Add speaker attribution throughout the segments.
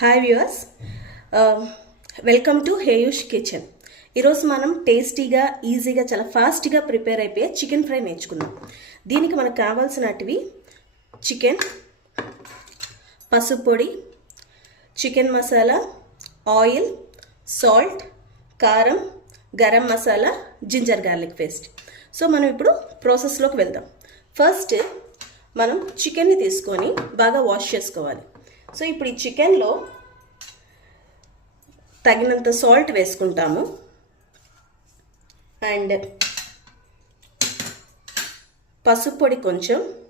Speaker 1: Hi viewers welcome to Heyush kitchen ఈరోజు మనం టేస్టీగా ఈజీగా చాలా ఫాస్ట్గా ప్రిపేర్ అయిపోయే చికెన్ ఫ్రై నేర్చుకుందాం. దీనికి మనకు కావాల్సినటివి చికెన్ పసుపు పొడి చికెన్ మసాలా ఆయిల్ సాల్ట్ కారం garam masala ginger garlic paste. So మనం ఇప్పుడు ప్రాసెస్లోకి వెళ్దాం. ఫస్ట్ మనం చికెన్ని తీసుకొని బాగా వాష్ చేసుకోవాలి. సో ఇప్పుడు ఈ చికెన్లో తగినంత సాల్ట్ వేసుకుంటాము. అండ్ పసుపు పొడి కొంచెం.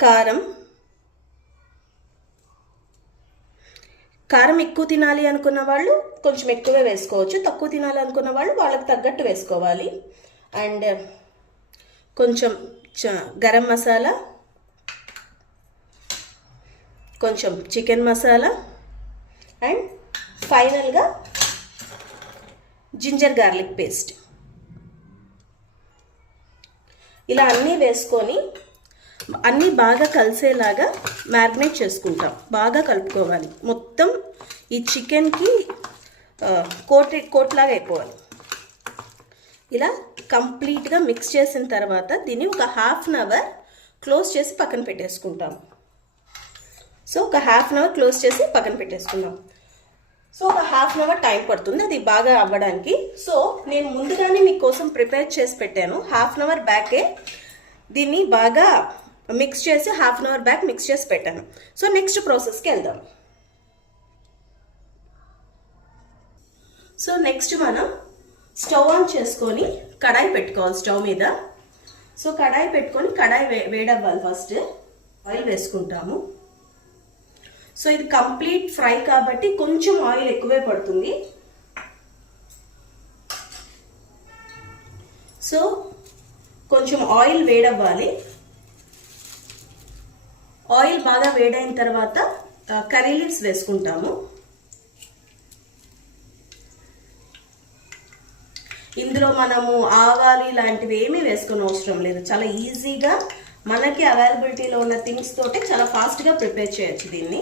Speaker 1: కారం. కారం ఎక్కువ తినాలి అనుకున్న వాళ్ళు కొంచెం ఎక్కువే వేసుకోవచ్చు. తక్కువ తినాలి అనుకున్న వాళ్ళు వాళ్ళకి తగ్గట్టు వేసుకోవాలి. అండ్ కొంచెం గరం మసాలా కొంచెం చికెన్ మసాలా అండ్ ఫైనల్గా జింజర్ గార్లిక్ పేస్ట్. ఇలా అన్నీ వేసుకొని అన్నీ బాగా కలిసేలాగా మ్యారినేట్ చేసుకుంటాం. బాగా కలుపుకోవాలి. మొత్తం ఈ చికెన్కి కోట్ కోట్లాగా అయిపోవాలి. ఇలా కంప్లీట్గా మిక్స్ చేసిన తర్వాత దీన్ని ఒక హాఫ్ అన్ అవర్ క్లోజ్ చేసి పక్కన పెట్టేసుకుంటాం. సో ఒక హాఫ్ అన్ అవర్ క్లోజ్ చేసి పక్కన పెట్టేసుకుందాం. సో ఒక హాఫ్ అన్ అవర్ టైం పడుతుంది. అది బాగా అవ్వడానికి. సో నేను ముందుగానే మీకోసం ప్రిపేర్ చేసి పెట్టాను. హాఫ్ అన్ అవర్ బ్యాకే దీన్ని బాగా మిక్స్ చేసి half an hour back mix చేసి పెట్టాను. సో నెక్స్ట్ ప్రాసెస్కి వెళ్దాం. సో నెక్స్ట్ మనం స్టవ్ ఆన్ చేసుకొని కడాయి పెట్టుకోవాలి స్టవ్ మీద. సో కడాయి పెట్టుకొని కడాయి వే వేడవ్వాలి ఫస్ట్. ఆయిల్ వేసుకుంటాము. సో ఇది కంప్లీట్ ఫ్రై కాబట్టి కొంచెం ఆయిల్ ఎక్కువే పడుతుంది. సో కొంచెం ఆయిల్ వేడవ్వాలి. ఆయిల్ బాగా వేడైన తర్వాత కర్రీ లీవ్స్ వేసుకుంటాము. ఇందులో మనము ఆవాలు ఇలాంటివి ఏమీ వేసుకొని అవసరం లేదు. చాలా ఈజీగా మనకి అవైలబిలిటీలో ఉన్న థింగ్స్ తోటి చాలా ఫాస్ట్గా ప్రిపేర్ చేయొచ్చు దీన్ని.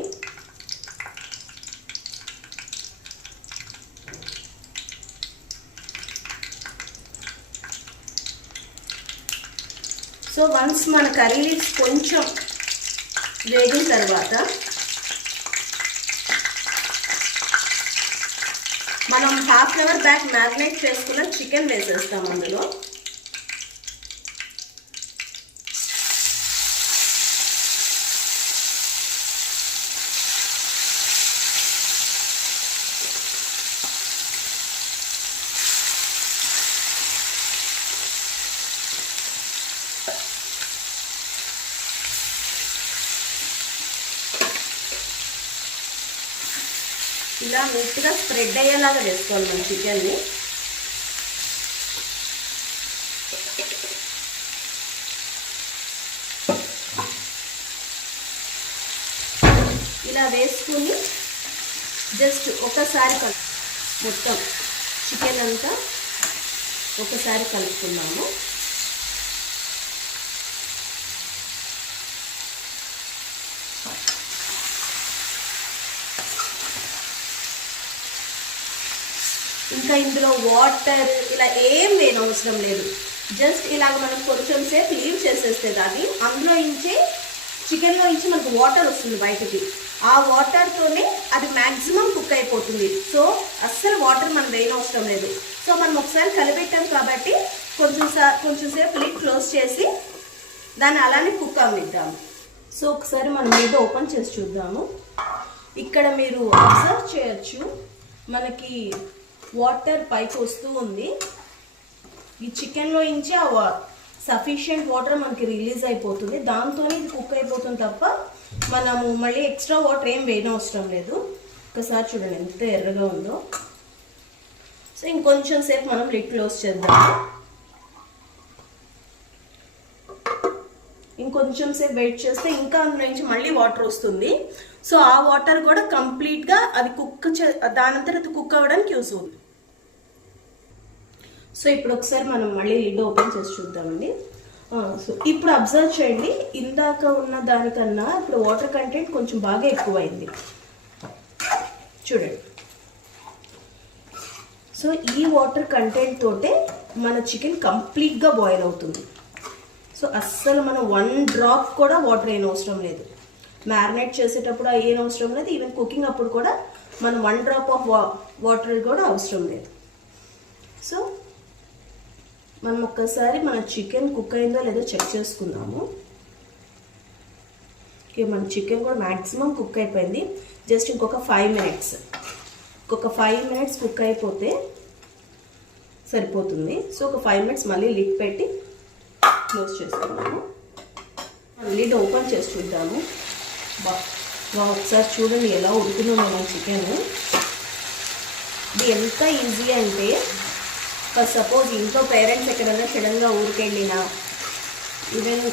Speaker 1: సో వన్స్ మన కర్రీ లీవ్స్ కొంచెం వేగిన తర్వాత మనం half an hour back marinate చేసుకున్న చికెన్ వేసేస్తాం అందులో. ఇలా నీట్గా స్ప్రెడ్ అయ్యేలాగా వేసుకోవాలి మన చికెన్ని. ఇలా వేసుకుని జస్ట్ ఒకసారి కలు మొత్తం చికెన్ అంతా ఒకసారి కలుపుకున్నాము ఇంకా ఇందులో వాటర్ ఇలా ఏం వేయని అవసరం లేదు. జస్ట్ ఇలాగ మనం కొంచెం సేపు లీవ్ చేసేస్తే దాన్ని అందులో ఇంచి చికెన్లో ఇంచి మనకు వాటర్ వస్తుంది బయటికి. ఆ వాటర్తోనే అది మ్యాక్సిమం కుక్ అయిపోతుంది. సో అస్సలు వాటర్ మనం వేయనవసరం లేదు. సో మనం ఒకసారి కలిపెట్టాం కాబట్టి కొంచెం కొంచెం సేపు లిడ్ క్లోజ్ చేసి దాన్ని అలానే కుక్ అవ్విద్దాము సో ఒకసారి మనం ఏదో ఓపెన్ చేసి చూద్దాము. ఇక్కడ మీరు అబ్జర్వ్ చేయొచ్చు. మనకి వాటర్ పైకి వస్తూ ఉంది. ఈ చికెన్లో నుంచి ఆ సఫిషియంట్ వాటర్ మనకి రిలీజ్ అయిపోతుంది. దాంతోనే ఇది కుక్ అయిపోతుంది తప్ప మనము మళ్ళీ ఎక్స్ట్రా వాటర్ ఏం వేయనవసరం లేదు. ఒకసారి చూడండి ఎంత ఎర్రగా ఉందో. సో ఇంకొంచెం సేపు మనం లిడ్ క్లోజ్ చేద్దాం కొంచెం సేపు వెయిట్ చేస్తే ఇంకా అందులో నుంచి మళ్ళీ వాటర్ వస్తుంది. సో ఆ వాటర్ కూడా కంప్లీట్గా అది కుక్ చే దానంతట అది కుక్ అవ్వడానికి యూస్ అవుతుంది. సో ఇప్పుడు ఒకసారి మనం మళ్ళీ లిడ్ ఓపెన్ చేసి చూద్దామండి. సో ఇప్పుడు అబ్జర్వ్ చేయండి. ఇందాక ఉన్న దానికన్నా ఇప్పుడు వాటర్ కంటెంట్ కొంచెం బాగా ఎక్కువైంది. చూడండి. సో ఈ వాటర్ కంటెంట్ తోటే మన చికెన్ కంప్లీట్గా బాయిల్ అవుతుంది. సో అస్సలు మనం వన్ డ్రాప్ కూడా వాటర్ అయిన అవసరం లేదు. మ్యారినేట్ చేసేటప్పుడు ఏం అవసరం లేదు. ఈవెన్ కుకింగ్ అప్పుడు కూడా మనం వన్ డ్రాప్ ఆఫ్ వా వాటర్ కూడా అవసరం లేదు. సో మనం ఒక్కసారి మన చికెన్ కుక్ అయిందో లేదో చెక్ చేసుకుందాము. మన చికెన్ కూడా మ్యాక్సిమం కుక్ అయిపోయింది. జస్ట్ ఇంకొక ఫైవ్ మినిట్స్ ఇంకొక ఫైవ్ మినిట్స్ కుక్ అయిపోతే సరిపోతుంది. సో ఒక ఫైవ్ మినిట్స్ మళ్ళీ లిడ్ పెట్టి క్లోజ్ చేస్తున్నాము లిడ్ ఓపెన్ చేసి చూద్దాము. బా ఒకసారి చూడండి ఎలా ఉడుకుతుందో మనం చికెన్ ఇది ఎంత ఈజీ అంటే ఫర్ సపోజ్ ఇంట్లో పేరెంట్స్ ఎక్కడైనా సడన్గా ఊరికెళ్ళినా ఈవెన్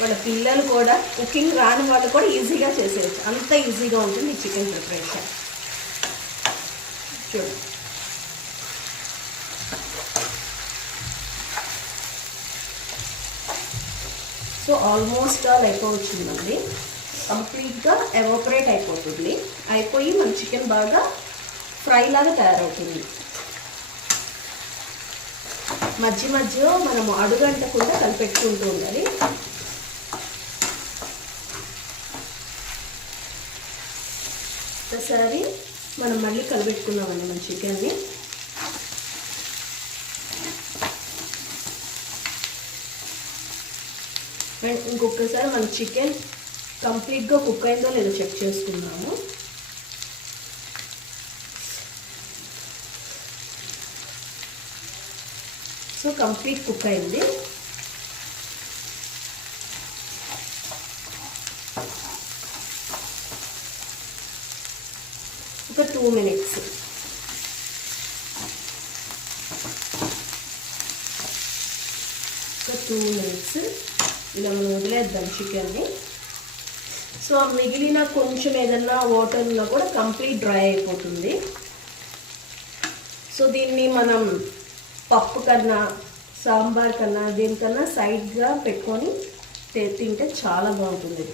Speaker 1: వాళ్ళ పిల్లలు కూడా కుకింగ్ రాని వాళ్ళు కూడా ఈజీగా చేసేయచ్చు. అంత ఈజీగా ఉంటుంది ఈ చికెన్ ప్రిపరేషన్ చూడండి సో ఆల్మోస్ట్ ఆల్ అయిపోవచ్చిందండి కంప్లీట్గా ఎవాపరేట్ అయిపోతుంది. అయిపోయి మన చికెన్ బాగా ఫ్రై లాగా తయారవుతుంది. మధ్య మధ్యలో మనము అడుగంటకుండా కలిపెట్టుకుంటూ ఉండాలి. ఒకసారి మనం మళ్ళీ కలిపెట్టుకున్నామండి మన చికెన్ని. అండ్ ఇంకొకసారి మన చికెన్ కంప్లీట్గా కుక్ అయిందో లేదో చెక్ చేసుకున్నాము సో కంప్లీట్ కుక్ అయింది. ఒక టూ మినిట్స్ ఒక టూ మినిట్స్ ఇలా మనం వదిలేద్దాం చికెన్ని. సో మిగిలిన కొంచెం ఏదన్నా వాటర్ ఉన్నా కూడా కంప్లీట్ డ్రై అయిపోతుంది. సో దీన్ని మనం పప్పు కన్నా సాంబార్ కన్నా దీనికన్నా సైడ్గా పెట్టుకొని తింటే చాలా బాగుంటుంది.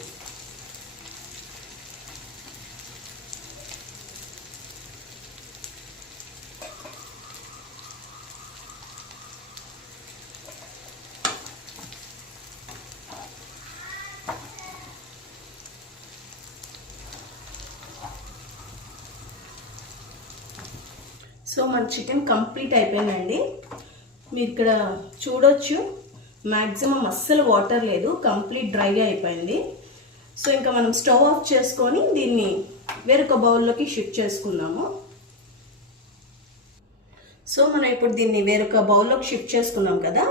Speaker 1: సో మన చికెన్ కంప్లీట్ అయిపోయిందండి. మీరు ఇక్కడ చూడొచ్చు. మ్యాక్సిమం అస్సలు వాటర్ లేదు. కంప్లీట్ డ్రైగా అయిపోయింది. సో ఇంకా మనం స్టవ్ ఆఫ్ చేసుకొని దీన్ని వేరొక బౌల్లోకి షిఫ్ట్ చేసుకున్నాము సో మనం ఇప్పుడు దీన్ని వేరొక బౌల్లోకి షిఫ్ట్ చేసుకున్నాం కదా.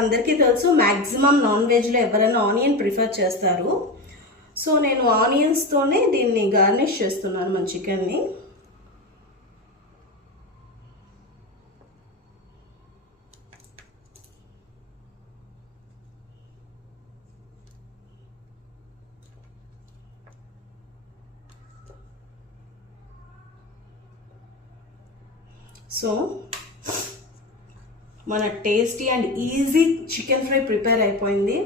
Speaker 1: అందరికీ తెలుసు మ్యాక్సిమం నాన్ వెజ్లో ఎవరైనా ఆనియన్ ప్రిఫర్ చేస్తారు. సో నేను ఆనియన్స్తోనే దీన్ని గార్నిష్ చేస్తున్నాను మన చికెన్ని. సో మన tasty and easy chicken fry prepare అయిపోయింది.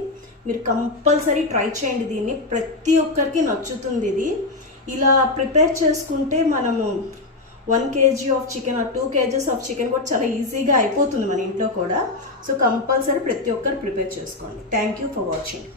Speaker 1: మీరు కంపల్సరీ ట్రై చేయండి దీన్ని. ప్రతి ఒక్కరికి నచ్చుతుంది ఇది. ఇలా ప్రిపేర్ చేసుకుంటే మనము వన్ కేజీ ఆఫ్ చికెన్ ఆ టూ కేజెస్ ఆఫ్ చికెన్ కూడా చాలా ఈజీగా అయిపోతుంది మన ఇంట్లో కూడా. సో కంపల్సరీ ప్రతి ఒక్కరు ప్రిపేర్ చేసుకోండి. Thank you for watching